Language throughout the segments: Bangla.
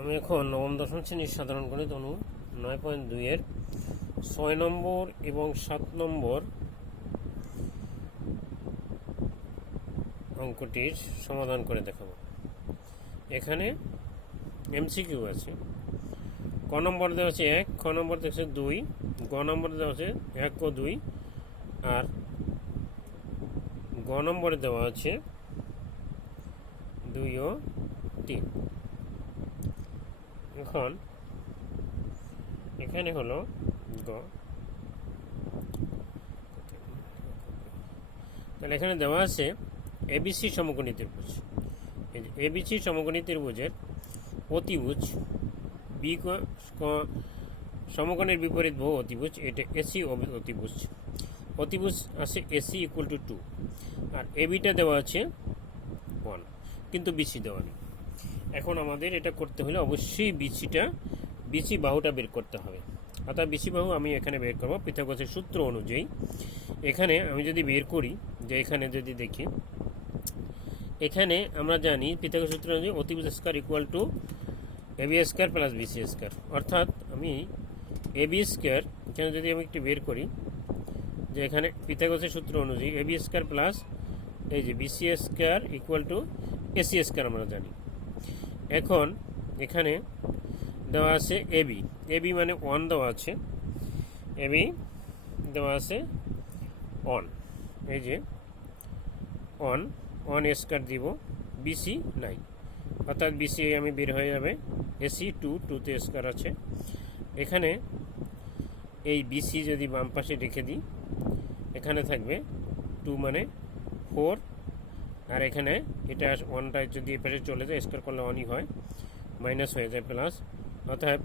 আমি এখন নবম দশম শ্রেণীর সাধারণ গণিত অনু 9.2-এর 6 নম্বর এবং 7 নম্বর অঙ্কটির সমাধান করে দেখাবো। এখানে এমসিকিউ আছে। ক নম্বর দেওয়া আছে 1, খ নম্বর দেওয়া আছে 2, গ নম্বর দেওয়া আছে 1 ও 2, আর গ নম্বরে দেওয়া আছে 2 ও 3। এখন এখানে হলো গ, তাহলে এখানে দেওয়া আছে এবিসি সমকোণী ত্রিভুজ। এবিসি সমকোণী ত্রিভুজের অতিভুজ বি সমকোণের বিপরীত বহু অতিভুজ, এটা এসি অতিভুজ। অতিভুজ আছে এসি ইকুয়াল টু 2, আর এবিটা দেওয়া আছে 1, কিন্তু বিসি দেওয়া নেই। এখন আমাদের এটা করতে হলে অবশ্যই বিসি বাহুটা বের করতে হবে। অর্থাৎ বিসি বাহু আমি এখানে বের করবো পিথাগোরাসের সূত্র অনুযায়ী। এখানে আমি যদি বের করি, যে এখানে যদি দেখি, এখানে আমরা জানি পিথাগোরাসের সূত্র অনুযায়ী অতিভুজ square equal to AB square plus BC square. অর্থাৎ আমি এবি স্কয়ার এখানে যদি আমি একটু বের করি, যে এখানে পিথাগোরাসের সূত্র অনুযায়ী এবি স্কয়ার প্লাস এই যে BC square equal to AC square আমরা জানি। এখন এখানে দেওয়া আছে এবি মানে 1 দেওয়া আছে, এবি দেওয়া আছে 1, এই যে 1 স্কয়ার দিব, বিসি নাই, অর্থাৎ বিসি আমি বের হয়ে যাবে। এসি 2তে স্কয়ার আছে। এখানে এই বিসি যদি বাম পাশে রেখে দিই, এখানে থাকবে 2 মানে 4, আর এখানে এটা 1টা যদি এ পাশে চলে যায় স্কয়ার করলে 1ই হয়, মাইনাস হয়ে যায় প্লাস। অর্থাৎ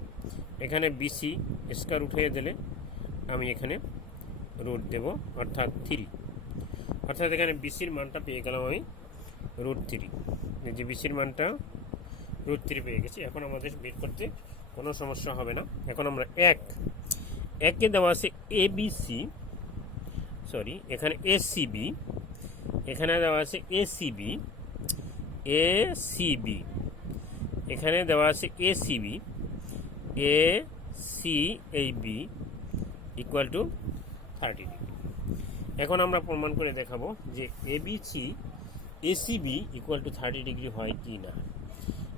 এখানে বিসি স্কয়ার উঠিয়ে দিলে আমি এখানে রুট দেব, অর্থাৎ 3। অর্থাৎ এখানে বিসির মানটা পেয়ে গেলাম আমি √3। এই যে বিসির মানটা √3 পেয়ে গেছি। এখন আমাদের বের করতে কোনো সমস্যা হবে না। এখন আমরা একে দেওয়া আছে এবিসি, এখানে এসিবি, এখানে দেওয়া আছে এসিবি, এখানে দেওয়া আছে এসিবি, এসিএবি ইকুয়াল টু 30 ডিগ্রি। এখন আমরা প্রমাণ করে দেখাবো যে ABC ACB equal to 30 degree হয় কি না।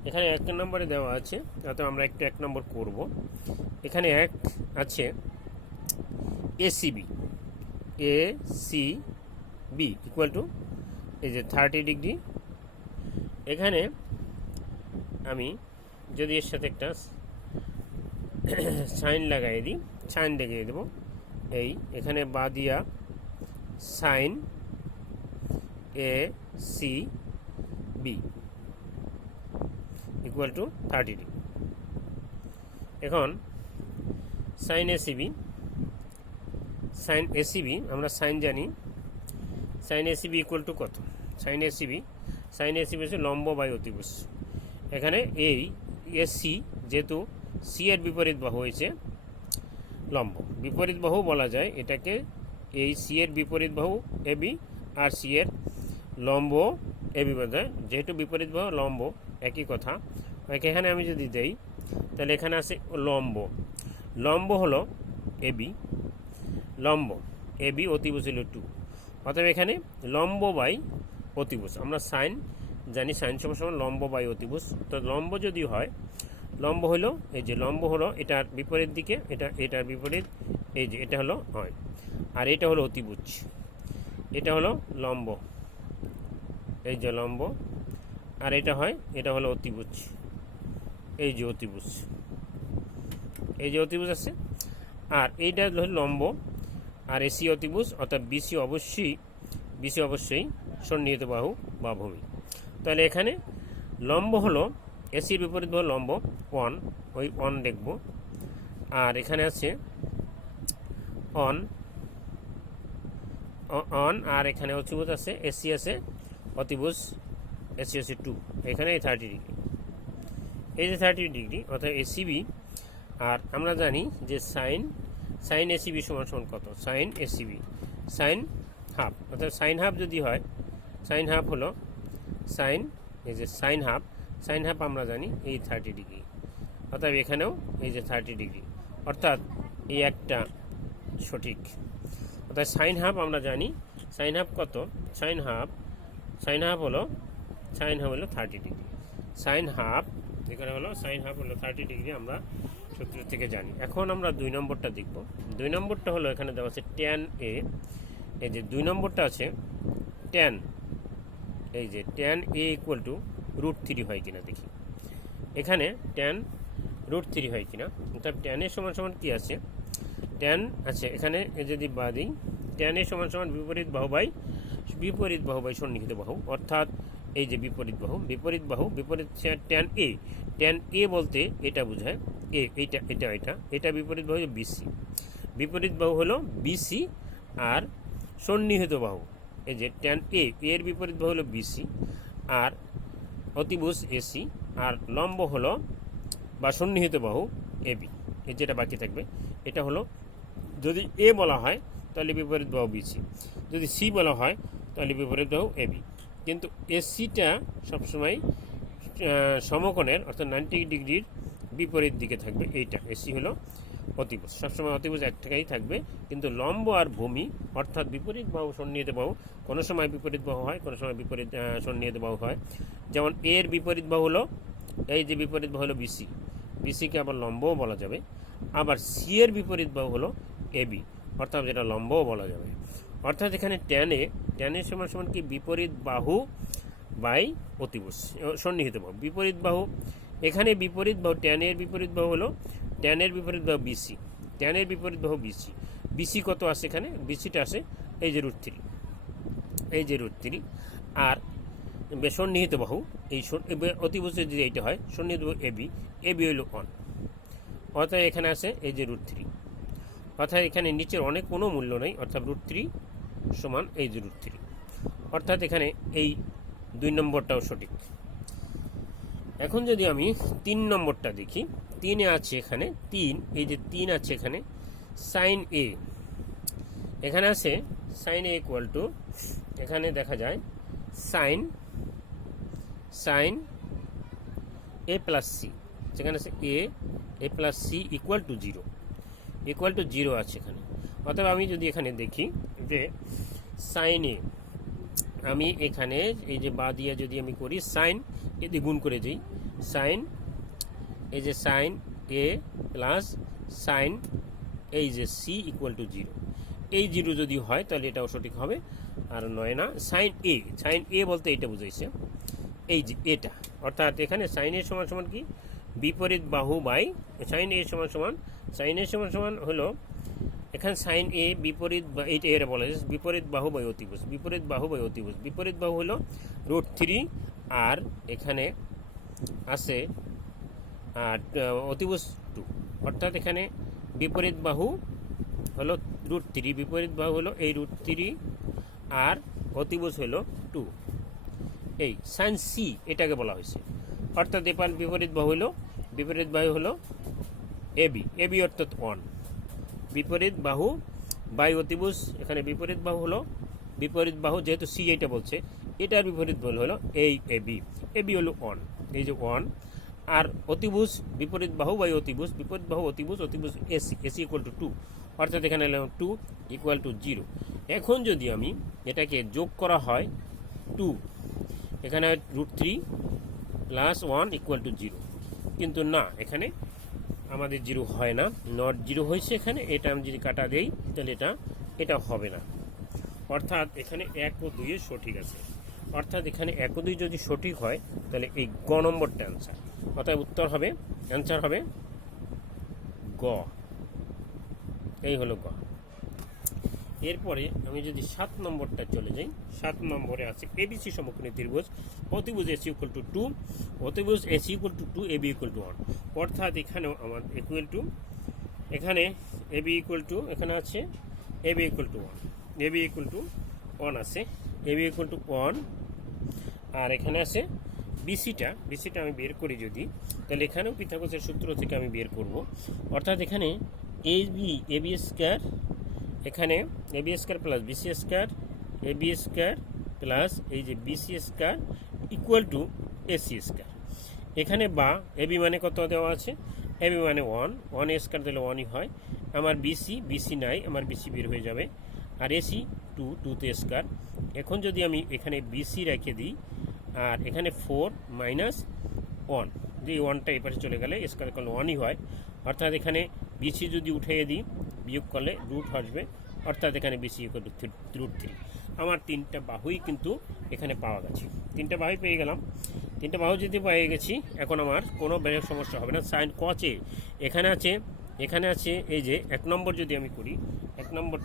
এখানে 1 নম্বরে দেওয়া আছে, অর্থাৎ আমরা একটু 1 নম্বর করব। এখানে 1 আছে এসিবি ইকুয়াল টু এই যে 30 ডিগ্রি। এখানে আমি যদি এর সাথে একটা সাইন লাগাই দিই, সাইন দেখিয়ে দেবো, এখানে বা দিয়া sine ACB equal to 30 degree. এখন সাইন এসিবি আমরা সাইন জানি, সাইন এসিবি ইকুয়াল টু কত? সাইন এসিবি হচ্ছে লম্ব বাই অতিভুজ। এখানে এই এসি যেহেতু সি এর বিপরীত বাহু হয়েছে লম্ব, বিপরীত বাহু বলা যায় এটাকে। এই সি এর বিপরীত বাহু এবি আর সি এর লম্ব এবি বলা যায়, যেহেতু বিপরীত বাহু লম্ব একই কথা। এখানে আমি যদি দেই, তাহলে এখানে আছে লম্ব হলো এবি, অতিভুজ হলো 2। অতএব এখানে লম্ব বাই অতিভুজ, আমরা সাইন জানি, সাইন সমান লম্ব বাই অতিভুজ। তো লম্ব যদি হয়, লম্ব হলো এই যে লম্ব হলো এটার বিপরীত দিকে, এটার বিপরীত, এই যে এটা হলো হয়, আর এটা হলো অতিভুজ, এটা হলো লম্ব, এই যে লম্ব, আর এটা হয়, এটা হলো অতিভুজ, এই যে অতিভুজ আছে, আর এইটা হলো লম্ব, আর এসি অতিভুজ, অর্থাৎ বিসি অবশ্যই সন্নিহিত বাহু বা ভূমি। তাহলে এখানে লম্ব হলো এসির বিপরীত বাহু লম্ব 1, ওই 1 দেখব। আর এখানে আছে অন, আর এখানে অতিভুজ আছে, এসি আছে, অতিভুজ এসি আছে 2, এখানে 30 ডিগ্রি, এই যে 30 ডিগ্রি অর্থাৎ এসিবি। আর আমরা জানি যে সাইন এসিবি সমান কত? সাইন এসিবি সাইন হাফ, অর্থাৎ সাইন হাফ যদি হয়, সাইন হাফ হলো সাইন, এই যে সাইন হাফ আমরা জানি এই 30 ডিগ্রি। অতএব এখানেও এই যে 30 ডিগ্রি, অর্থাৎ এই একটা সঠিক। অর্থাৎ সাইন হাফ আমরা জানি, সাইন হাফ কত, সাইন হাফ হলো 30 ডিগ্রি। সাইন হাফ এখানে হলো সাইন হাফ হলো 30 ডিগ্রি, আমরা সূত্র থেকে জানি। এখন আমরা 2 নম্বরটা দেখব। 2 নম্বরটা হলো এখানে দেওয়া আছে tan a, এই যে 2 নম্বরটা আছে tan, এই যে tan a ইকুয়াল টু √3 হয় কিনা দেখি। এখানে tan √3 হয় কিনা, অর্থাৎ tan a সমান সমান কি আছে, tan আছে এখানে যদি বাদি tan a সমান সমান বিপরীত বাহু বাই সন্নিহিত বাহু, অর্থাৎ এই যে বিপরীত বাহু tan a বলতে এটা বোঝায় এটা বিপরীত বাহু বিপরীত বাহু হলো BC, আর সন্নিহিত বাহু এই যে tan a এর বিপরীত বাহু হলো BC আর অতিভুজ AC, আর লম্ব হলো বা সন্নিহিত বাহু AB। এই যেটা বাকি থাকবে এটা হলো, যদি A বলা হয় তাহলে বিপরীত বাহু BC, যদি C বলা হয় তাহলে বিপরীত বাহু AB। কিন্তু এসিটা সবসময় সমকোণের অর্থাৎ 90 ডিগ্রির বিপরীত দিকে থাকবে। এইটা এসি হলো অতিভুজ, সবসময় অতিভুজ এক টাকাই থাকবে। কিন্তু লম্ব আর ভূমি অর্থাৎ বিপরীত বাহু সন্নিহিত বাহু, কোনো সময় বিপরীত বাহু হয়, কোনো সময় বিপরীত সন্নিহিত বাহু হয়। যেমন এর বিপরীত বাহু হলো এই যে বিপরীত বাহু হলো BC, BC-কে আবার লম্বও বলা যাবে। আবার সি এর বিপরীত বাহু হলো AB, অর্থাৎ যেটা লম্বও বলা যাবে। অর্থাৎ এখানে tan a সমান সমান কি বিপরীত বাহু বাই অতিভুজ সন্নিহিত বাহু। বিপরীত বাহু এখানে বিপরীত বাহু tan এর বিপরীত বাহু হলো tan এর বিপরীত বাহু BC, tan এর বিপরীত বাহু BC কত আছে এখানে, BC-টা আছে এই যে √3, এই যে √3। আর সন্নিহিত বাহু এই অতিভুজের যদি এইটা হয় সন্নিহিত বাহু AB হলো 1, অর্থাৎ এখানে আছে এই যে √3, অর্থাৎ এখানে নিচের অনেক কোনো মূল্য নেই, অর্থাৎ √3 সমান এই যে √3, অর্থাৎ এখানে এই 2 নম্বরটাও সঠিক। এখন যদি আমি 3 নম্বরটা দেখি, 3-এ আছে এখানে 3, এই যে 3 আছে এখানে সাইন a, এখানে আছে সাইন a ইকুয়াল টু, এখানে দেখা যায় সাইন a প্লাস সি, যেখানে আছে a plus C equal to 0 আছে এখানে। অতএব আমি যদি এখানে দেখি যে সাইন এ, আমি এখানে এই যে বা দিয়ে যদি আমি করি সাইন এ দিয়ে গুণ করে দিই, সাইন এই যে সাইন এ প্লাস সাইন এই যে সি ইকুয়াল টু 0, এই 0 যদি হয় তাহলে এটাও সঠিক হবে, আর নয় না। সাইন এ বলতে এটা বুঝাইছে এই যে এটা, অর্থাৎ এখানে সাইন এ সমান সমান কি বিপরীত বাহু বাই সাইন এ সমান সমান হলো এখানে সাইন এ বিপরীত, এইটা এর বলা হয়েছে বিপরীত বাহু বাই অতিভুজ, বিপরীত বাহু হলো √3, আর এখানে আছে অতিভুজ 2, অর্থাৎ এখানে বিপরীত বাহু হলো √3, বিপরীত বাহু হলো এই √3 আর অতিভুজ হলো 2, এই সাইন সি এটাকে বলা হয়েছে। অর্থাৎ এপার বিপরীত বাহু হলো AB অর্থাৎ 1, বিপরীত বাহু বাই অতিভুজ, এখানে বিপরীত বাহু যেহেতু সি এইটা বলছে, এটার বিপরীত বাহু হলো এই AB হলো 1, এই যে 1, আর অতিভুজ বিপরীত বাহু বাই অতিভুজ অতিভুজ AC ইকুয়াল টু 2, অর্থাৎ এখানে 2 ইকুয়াল টু 0। এখন যদি আমি এটাকে যোগ করা হয় 2, এখানে √3 প্লাস 1 ইকুয়াল টু 0, কিন্তু না এখানে আমাদের 0 হয় না, নট 0 হয়েছে এখানে। এটা আমি যদি কাটা দেই তাহলে এটা হবে না, অর্থাৎ এখানে 1 ও 2 সঠিক আছে। অর্থাৎ এখানে 1 ও 2 যদি সঠিক হয় তাহলে এই গ নম্বরটা অ্যান্সার, অর্থাৎ অ্যান্সার হবে গ, এই হলো গ। এরপরে আমি যদি 7 নম্বরটা চলে যাই, 7 নম্বরে আছে ABC সমকোণী ত্রিভুজ, অতিভুজ AC ইকুয়াল টু 2, অতিভুজ AC equal to 2, AB equal to 1, অর্থাৎ এখানেও আমার ইকুয়াল টু, এখানে AB ইকুয়াল টু, এখানে আছে AB ইকুয়াল টু 1 আছে, AB ইকুয়াল টু 1, আর এখানে আছে BC-টা আমি বের করি যদি, তাহলে এখানেও পিথাগোরাসের সূত্র থেকে আমি বের করব। অর্থাৎ এখানে AB স্কয়ার, এখানে AB square plus BC square, AB square plus এই যে BC square equal two AC square. এখানে বা এবি মানে কত দেওয়া আছে, এবি মানে 1, 1 স্কয়ার দিলে 1ই হয়। আমার বিসি নাই, আমার বিসি বের হয়ে যাবে। আর এসি 2, 2 স্কয়ার। এখন যদি আমি এখানে বিসি রেখে দিই আর এখানে 4 মাইনাস 1, যে 1টা এই পাশে চলে গেলে স্কয়ার করলে 1ই হয়। অর্থাৎ এখানে বিসি যদি উঠিয়ে দিই বিয়োগ করলে রুট আসবে, অর্থাৎ এখানে বিসি ইকুয়াল টু √3। আমার 3টা বাহুই কিন্তু এখানে পাওয়া গেছে। 3টা বাহুই পেয়ে গেলাম। 3টা বাহু যদি পেয়ে গেছি, এখন আমার কোনো বেড়ে সমস্যা হবে না। সাইন কচ এ এখানে আছে এই যে 1 নম্বর যদি আমি করি, 1 নম্বর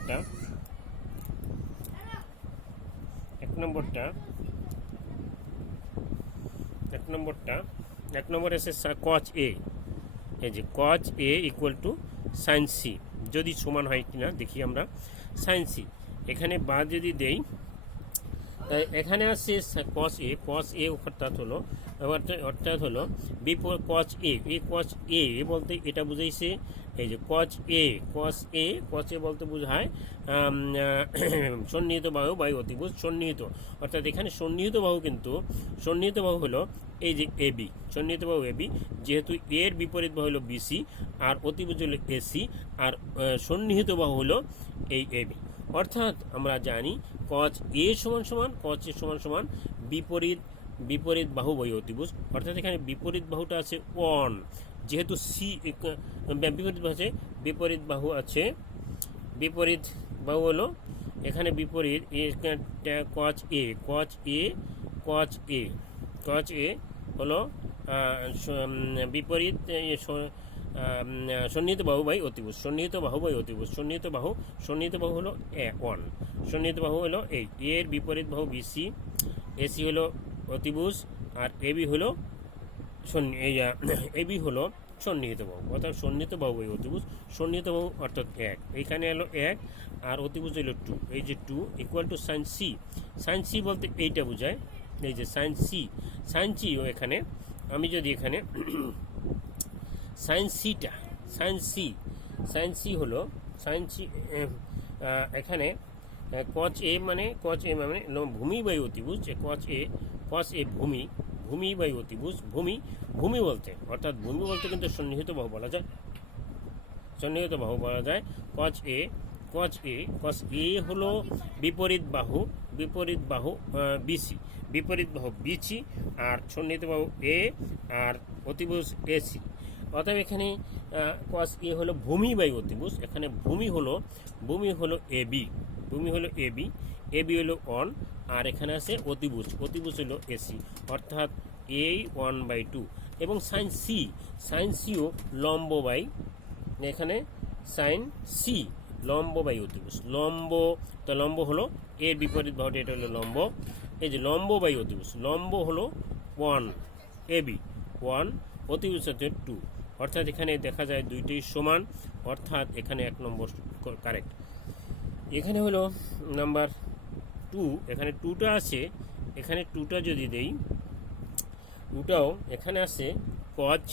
আছে কচ এ, এই যে কচ এ ইকুয়াল টু সাইন সি, যদি সমান হয় কিনা দেখি আমরা। সাইন সি এখানে বাদ যদি দেই, তাই এখানে আছে কস এ অর্থাৎ হলো কচ এ। এই কচ এ বলতে এটা বুঝাইছে এই যে কচ এ বলতে বোঝায় সন্নিহিত বাহু বাই অতিভুজ সন্নিহিত। অর্থাৎ এখানে সন্নিহিত বাহু হলো এই যে এবি, সন্নিহিত বাহু এবি, যেহেতু এর বিপরীত বাহু হলো বিসি আর অতিভুজ হলো এসি, আর সন্নিহিত বাহু হলো এই এবি। অর্থাৎ আমরা জানি কচ এ সমান বিপরীত বাহু বাই অতিভুজ। অর্থাৎ এখানে বিপরীত বাহুটা আছে 1, যেহেতু বিপরীত বাহু হলো এখানে বিপরীত কচ এ হলো বিপরীত সন্নিহিত বাহু বাই অতিভুজ। সন্নিহিত বাহু হলো 1, সন্নিহিত বাহু হলো এই এর বিপরীত বাহু বিসি, এসি হলো অতিভুজ, আর এবি হলো সন্নিহিত বাহু। অর্থাৎ সন্নিহিত বাহু বাই অতিভুজ, সন্নিহিত বাহু অর্থাৎ 1, এইখানে হলো 1 আর অতিভুজ হলো 2, এই যে 2 ইকুয়াল টু সাইন সি বলতে এইটা বোঝায়, এই যে সাইন সি ও এখানে আমি যদি এখানে সাইন সি হলো এখানে কচ এ মানে ভূমি বাই অতিভুজ, কচ এ ভূমি বাই অতিভুজ। ভূমি বলতে কিন্তু সন্নিহিত বাহু বলা যায়। কচ এ হলো বিপরীত বাহু বিসি, আর সন্নিহিত বাহু এ আর অতিভুজ এসি। অতএব এখানে কস এ হলো ভূমি বাই অতিভুজ, এখানে ভূমি হলো এবি হলো 1, আর এখানে আছে অতিভুজ হলো এসি, অর্থাৎ এ 1/2। এবং সাইন সিও লম্ব বাই, এখানে সাইন সি লম্ব বাই অতিভুজ। লম্ব হলো এর বিপরীত বাহুটা, এটা হলো লম্ব, এই যে লম্ব বাই অতিভুজ। লম্ব হলো 1 এবি, 1 অতিভুজ হচ্ছে 2, অর্থাৎ এখানে দেখা যায় দুইটি সমান, অর্থাৎ এখানে 1 নম্বর কারেক্ট। এখানে হলো নাম্বার 2, এখানে 2টা আছে, এখানে 2টা যদি দেই, 2টাও এখানে আছে cos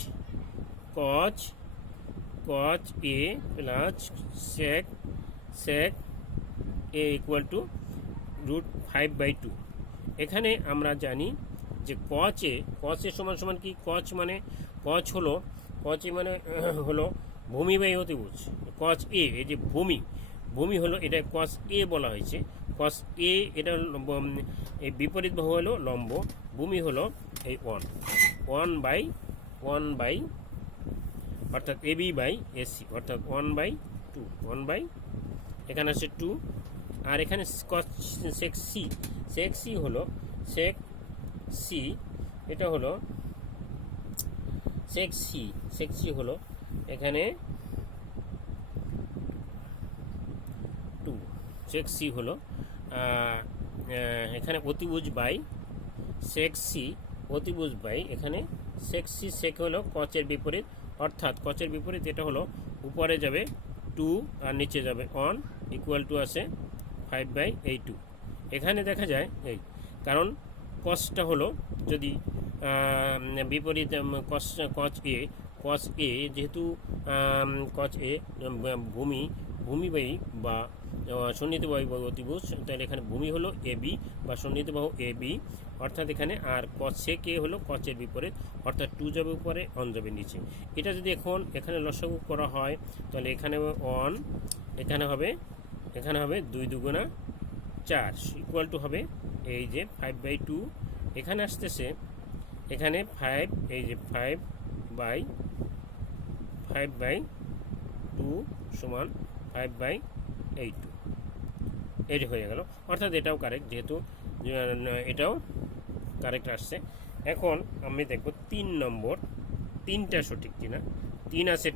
A plus sec A equal to √5/2। এখানে আমরা জানি যে কচ এ সমান কি, কচ এ মানে হলো ভূমি বাই অতিভুজ। কচ এ এই যে ভূমি হলো, এটা কস এ বলা হয়েছে, কস এ এটা এই বিপরীত বাহু হলো লম্ব, ভূমি হলো এই 1 অর্থাৎ এবি বাই এসি, অর্থাৎ 1/2 এখানে আছে 2, আর এখানে সেক সি হলো এটা হলো সেক সি হলো এখানে 2, সেক সি হলো এখানে অতিভুজ বাই এখানে সেক হলো কচের বিপরীত, অর্থাৎ কচের বিপরীত এটা হলো উপরে যাবে 2 আর নিচে যাবে 1 ইকুয়াল টু আছে 5/2। এখানে দেখা যায় এই, কারণ কসটা হলো যদি বিপরীত কস এ যেহেতু কস এ ভূমি বায়ী বা সন্নিহিত বাহু বা অতিভুজ, তাহলে এখানে ভূমি হলো এ বি বা সন্নিহিত বাহু এ বি, অর্থাৎ এখানে আর কস কে হলো কসের বিপরীত, অর্থাৎ 2 যাবে উপরে 1 যাবে নিচে। এটা যদি এখানে লসাগু করা হয় তাহলে এখানে 1, এখানে হবে 2 দুগুণা 4 ইকুয়াল টু হবে এই যে 5/2, এখানে আসতেছে এখানে 5, এই যে 5/2 সমান 5/8 এটি হয়ে গেল, অর্থাৎ এটাও কারেক্ট, যেহেতু এটাও কারেক্ট আসছে। এখন আমি দেখব 3 নম্বর, 3টা সঠিক কিনা। 3 আছে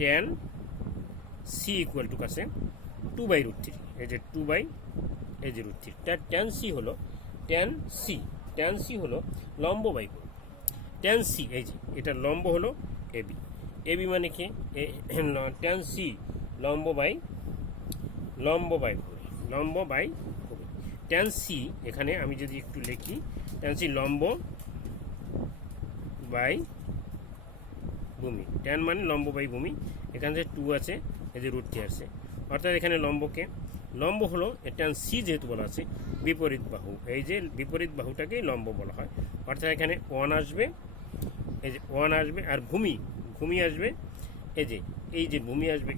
tan c ইকুয়াল টু কাছে 2/√3, এই যে 2/√3। tan c হলো লম্ব বাই কোণ। tan c এই যে এটা লম্ব হলো এবি মানে কি tan c লম্ব বাই ভূমি। tan c এখানে আমি যদি একটু লিখি, tan c লম্ব বাই ভূমি, tan মানে লম্ব বাই ভূমি, এখানে যে 2 আছে, এই যে √3 আছে, অর্থাৎ এখানে লম্ব হলো tan c যেহেতু বলা আছে বিপরীত বাহু, এই যে বিপরীত বাহুটাকেই লম্ব বলা হয়, অর্থাৎ এখানে 1 আসবে, এই যে 1 আসবে, আর ভূমি আসবে, এই যে ভূমি আসবে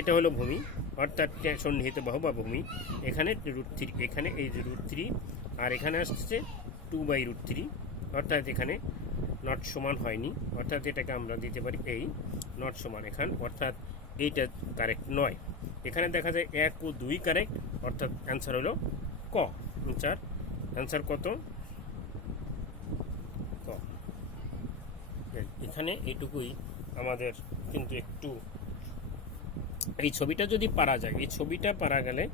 এটা হলো ভূমি, অর্থাৎ সন্নিহিত বাহু বা ভূমি। এখানে √3, এখানে এই যে √3, আর এখানে আসছে 2/√3, অর্থাৎ এখানে নট সমান হয়নি, অর্থাৎ এটাকে আমরা দিতে পারি এই নট সমান এখান, অর্থাৎ এইটা কারেক্ট নয়। এখানে দেখা যায় 1 ও 2 কারেক্ট, অর্থাৎ অ্যান্সার হলো ক। অ্যান্সার কত? ক। এখানে এইটুকুই আমাদের, কিন্তু একটু এই ছবিটা যদি পারা যায়, এই ছবিটা পারা গেলে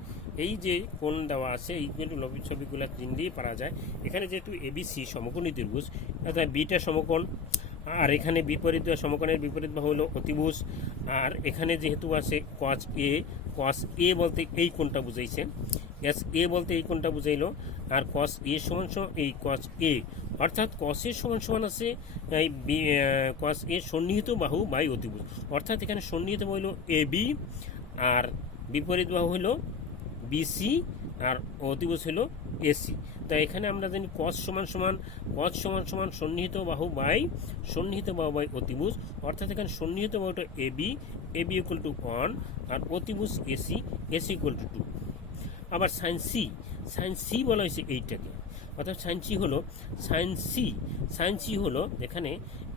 এই যে কোণ দেওয়া আছে এইগুলো ছবিগুলো চিন দিয়ে পারা যায়। এখানে যেহেতু এবিসি সমকোণী ত্রিভুজ, অর্থাৎ বিটা সমকোণ, আর এখানে বিপরীত সমকোণের বিপরীত বাহু হলো অতিভুজ, আর এখানে যেহেতু আছে কস এ বলতে এই কোণটা বুঝাইছে, এস এ বলতে এই কোণটা বুঝাইলো, আর কস এ সমান এই কস এ, অর্থাৎ কস এ সমান আছে এই কস এ সন্নিহিত বাহু বাই অতিভুজ, অর্থাৎ এখানে সন্নিহিত বাহু হলো এ বি, আর বিপরীত বাহু হলো বিসি, আর অতিভুজ হলো এসি। তাই এখানে আমরা জানি কস সমান সন্নিহিত বাহু বাই অতিভুজ, অর্থাৎ এখানে সন্নিহিত বাহুটা এবি ইকুয়াল টু 1, আর অতিভুজ এসি ইকুয়াল টু 2। আবার সাইন সি বলা হয়েছে এইটাকে, অর্থাৎ সাইন সি হলো এখানে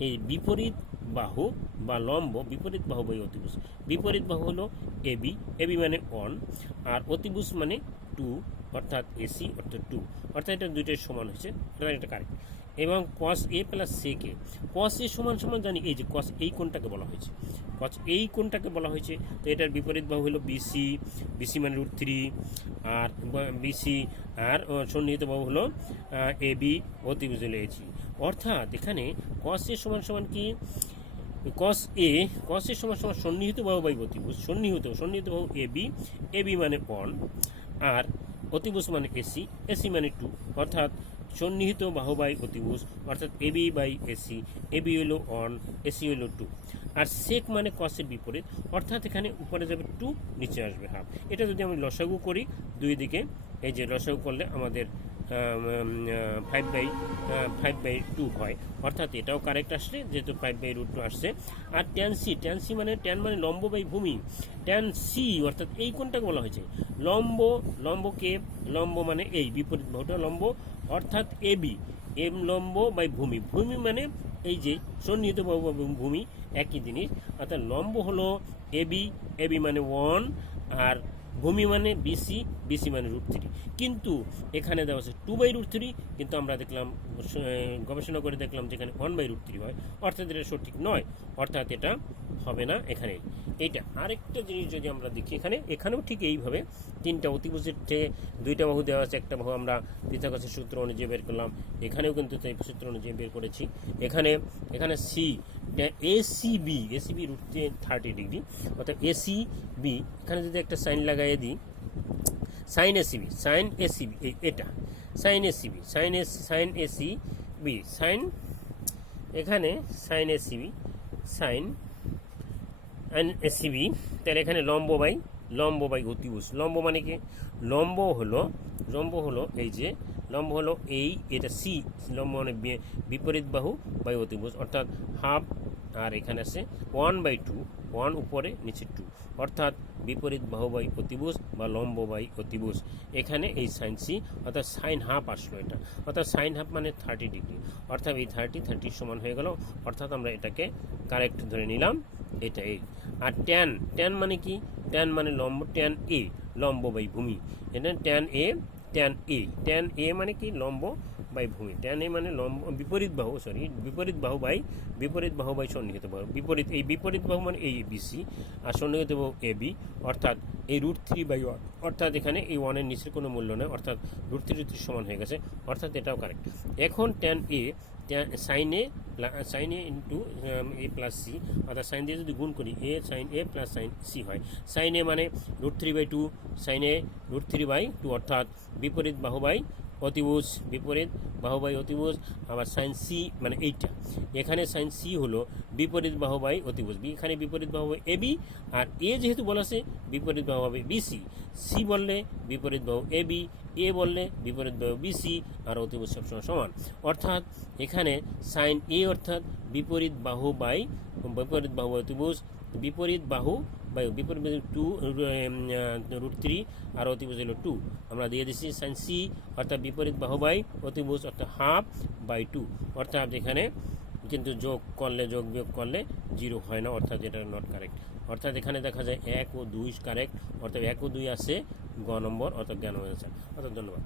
এই বিপরীত বাহু বা লম্ব, বিপরীত বাহু বাই অতিভুজ। বিপরীত বাহু হলো এবি মানে 1, আর অতিভুজ মানে 2, অর্থাৎ এসি অর্থাৎ 2, অর্থাৎ এটা দুইটাই সমান হয়েছে, অর্থাৎ এটা কারেক্ট। এবং কস এ প্লাস সেকে, কস এ সমান জানি এই যে কস এই কোণটাকে বলা হয়েছে, তো এটার বিপরীত বাহু হলো বিসি মানে √3, আর বিসি, আর সন্নিহিত বাহু হলো এবি, অতিভুজ হলো এসি। অর্থাৎ এখানে কস এ সমান কি, কস এ সমান সন্নিহিত বাহু বাই অতিভুজ, সন্নিহিত বাহু এবি মানে 1, আর অতিভুজ মানে এসি মানে 2, অর্থাৎ সন্নিহিত বাহু বাই অতিভুজ, অর্থাৎ এবি বাই এসি, এবি হলো 1, এসি হলো 2, আর সেক মানে কসের বিপরীত, অর্থাৎ এখানে উপরে যাবে 2, নিচে আসবে হাফ। এটা যদি আমি লসাগু করি দুই দিকে, এই যে লসাগু করলে আমাদের 5/2 হয়, অর্থাৎ এটাও কারেক্ট আসছে যেহেতু 5/√2 আসছে। আর tan c মানে লম্ব বাই ভূমি, tan c অর্থাৎ এই কোণটাকে বলা হয়েছে লম্ব মানে এই বিপরীত বাহুটা লম্ব, অর্থাৎ এবি লম্ব বাই ভূমি মানে এই যে সন্নিহিত বাহু বা ভূমি একই জিনিস, অর্থাৎ লম্ব হলো এবি মানে 1, আর ভূমি মানে বিসি মানে √3, কিন্তু এখানে দেওয়া আছে 2/√3, কিন্তু আমরা দেখলাম গবেষণা করে দেখলাম যে এখানে 1/√3 হয়, অর্থাৎ এটা সঠিক নয়, অর্থাৎ এটা হবে না এখানে। এইটা আরেকটা জিনিস যদি আমরা দেখি, এখানেও ঠিক এইভাবে 3টা অতিভুজের থেকে 2টা বাহু দেওয়া আছে, একটা বাহু আমরা পিথাগোরাসের সূত্র অনুযায়ী বের করলাম, এখানেও কিন্তু সূত্র অনুযায়ী বের করেছি। এখানে সি এসিবি √30 ডিগ্রি, অর্থাৎ এসিবি, এখানে যদি একটা সাইন লাগাই দিই, সাইন এসিবি এটা sine A CB, sine A C B, sine এখানে sine A CB, sine A CB, তাহলে এখানে লম্ব বাই অতিভুজ। লম্ব মানে কি? লম্ব হলো এই যে লম্ব হলো এটা সি, লম্ব মানে বিপরীত বাহু বাই অতিভুজ, অর্থাৎ হাফ, আর এখানে আছে 1/2, 1 উপরে নিচে 2, অর্থাৎ বিপরীত বাহু বাই অতিভুজ বা লম্ব বাই অতিভুজ। এখানে এই সাইন সি, অর্থাৎ সাইন হাফ আসলো এটা, অর্থাৎ সাইন হাফ মানে 30 ডিগ্রি, অর্থাৎ এই 30 সমান হয়ে গেল, অর্থাৎ আমরা এটাকে কারেক্ট ধরে নিলাম, এটা এই। আর ট্যান মানে কি? ট্যান মানে লম্ব, ট্যান এ লম্ব বাই ভূমি, এটা ট্যান এ মানে কি? লম্ব বাই ভূমি। ট্যান এ মানে লম্ব, বিপরীত বাহু বাই সন্নিহিত বাহু, বিপরীত বাহু মানে এই বিসি, আর সন্নিহিত বাহু এ বি, অর্থাৎ এই √3/1, অর্থাৎ এখানে এই 1-এর নিচের কোনো মূল্য নেই, অর্থাৎ √3 সমান হয়ে গেছে, অর্থাৎ এটাও কারেক্ট। এখন tan A sine A into A plus C, অর্থাৎ সাইন দিয়ে যদি গুণ করি sine A plus sine C হয়। সাইন এ মানে √3/2, সাইন এ √3/2, অর্থাৎ বিপরীত বাহু বাই অতিভুজ, আবার সাইন সি মানে এইটা, এখানে সাইন সি হলো বিপরীত বাহু বাই অতিভুজ, এখানে বিপরীত বাহু বাই এ বি, আর এ যেহেতু বলা আছে বিপরীত বাহু হবে বিসি, সি বললে বিপরীত বাহু এ বি, এ বললে বিপরীত বাহু বিসি, আর অতিভুজ সবসময় সমান, অর্থাৎ এখানে সাইন এ অর্থাৎ বিপরীত বাহু বাই অতিভুজ, বিপরীত বাহু 2 √3, আর অতিভুজ হলো 2, আমরা দিয়ে দিচ্ছি সাইন সি অর্থাৎ বিপরীত বাহু বাই অতিভুজ, অর্থাৎ 1/2, অর্থাৎ এখানে কিন্তু যোগ বিয়োগ করলে 0 হয় না, অর্থাৎ এটা নট কারেক্ট। অর্থাৎ এখানে দেখা যায় 1 ও 2 কারেক্ট, অর্থাৎ 1 ও 2 আছে গ নম্বর, অর্থাৎ জ্ঞান হয়ে যাচ্ছে। অর্থাৎ ধন্যবাদ।